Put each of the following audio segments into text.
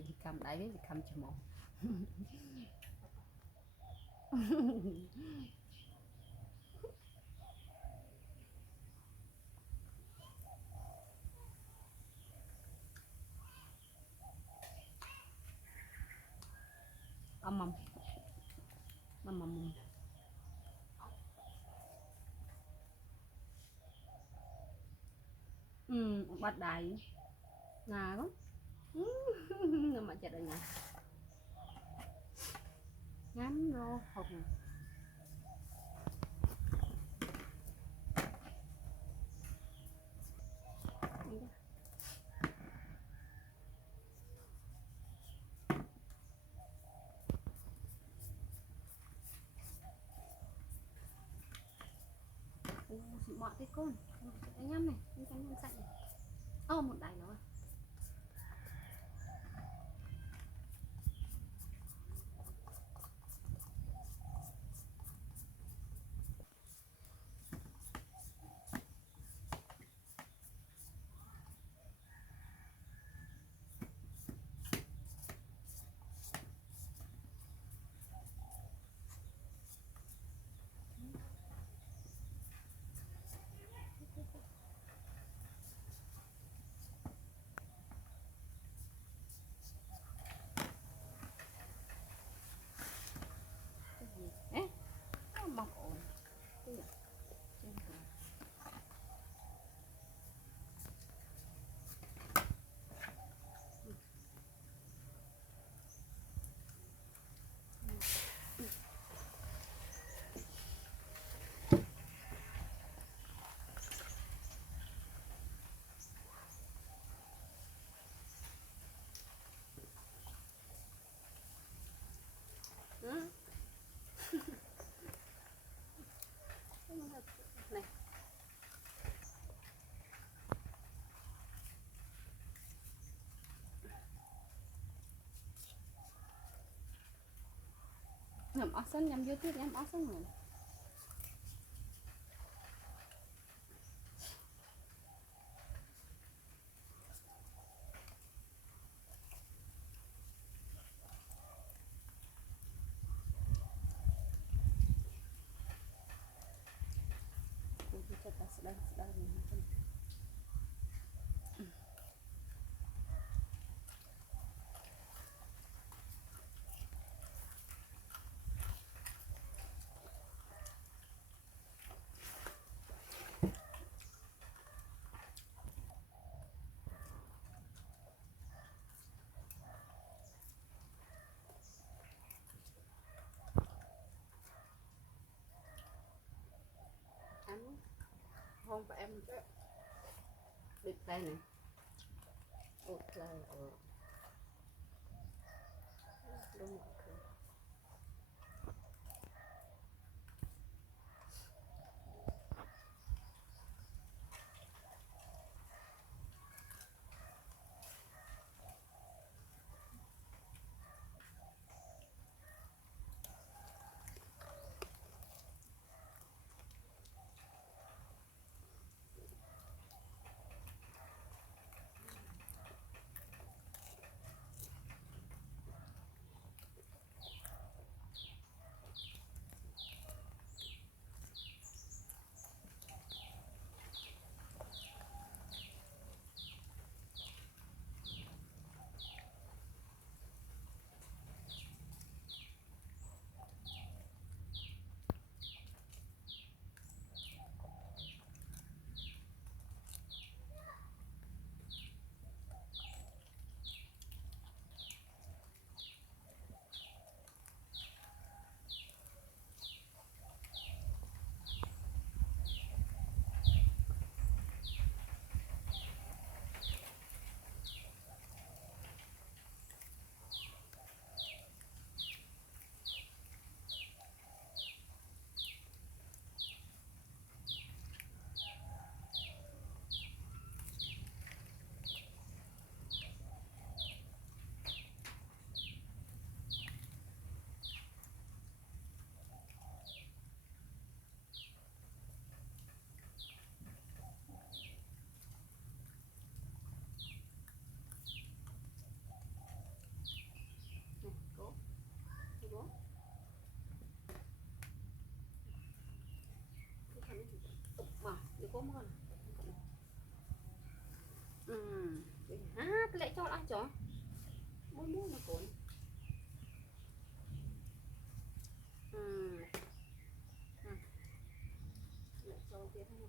ôi thì cầm đáy biết thì cầm cho một âm mầm mầm bắt đáy ngà lắm nhưng mà chết ở nhà ngắm rô hồng mọi cái con anh nhắm này anh nhắm sạch này một đáy rồi bọc ổn này nhầm ớt xanh nhầm vô tiếp nhầm ớt xanh rồi sedang không phải em cái bịt tay này ột là đúng rồi. cốm hơn lại cho ăn chó mỗi mũi nó cuốn lại cho tiếp này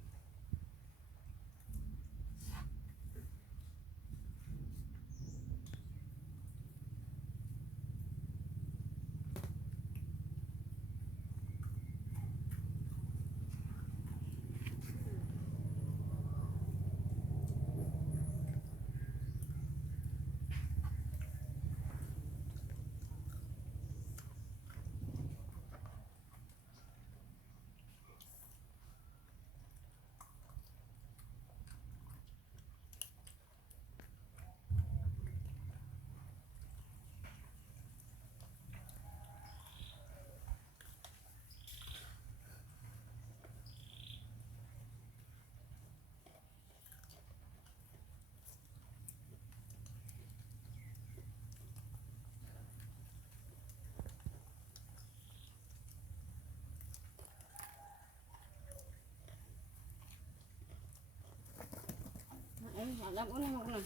họ làm uống một lần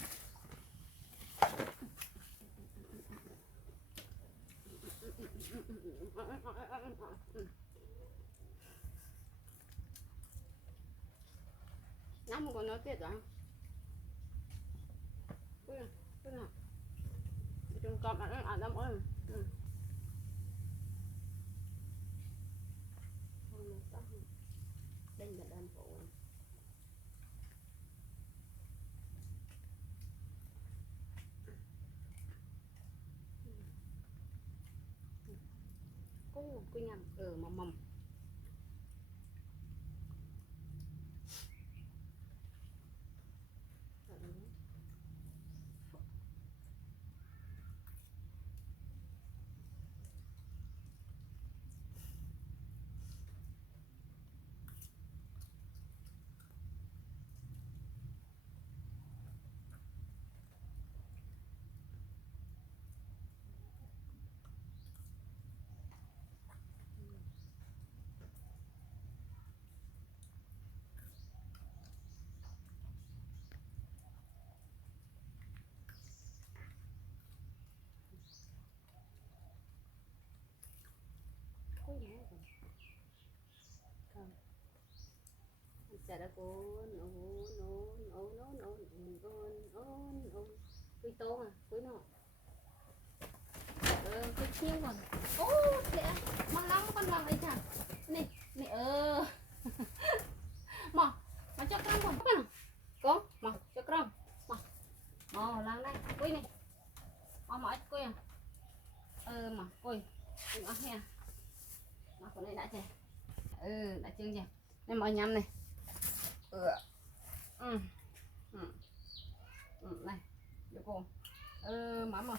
năm còn nói tiệt rồi cứ nào chúng con ăn lắm ơi đây là đơn phụ cứ nhầm mầm chả đã cuốn quy tô à quy nó quy chiên còn ô lẽ mang lắm con làm ấy chả nè nè mà cho con còn có mà cho con mà làm đây quy này mà quy à mà quy đừng ăn hè mà con này đã chè đã chưa chè đây mọi nhâm này này được không mắm rồi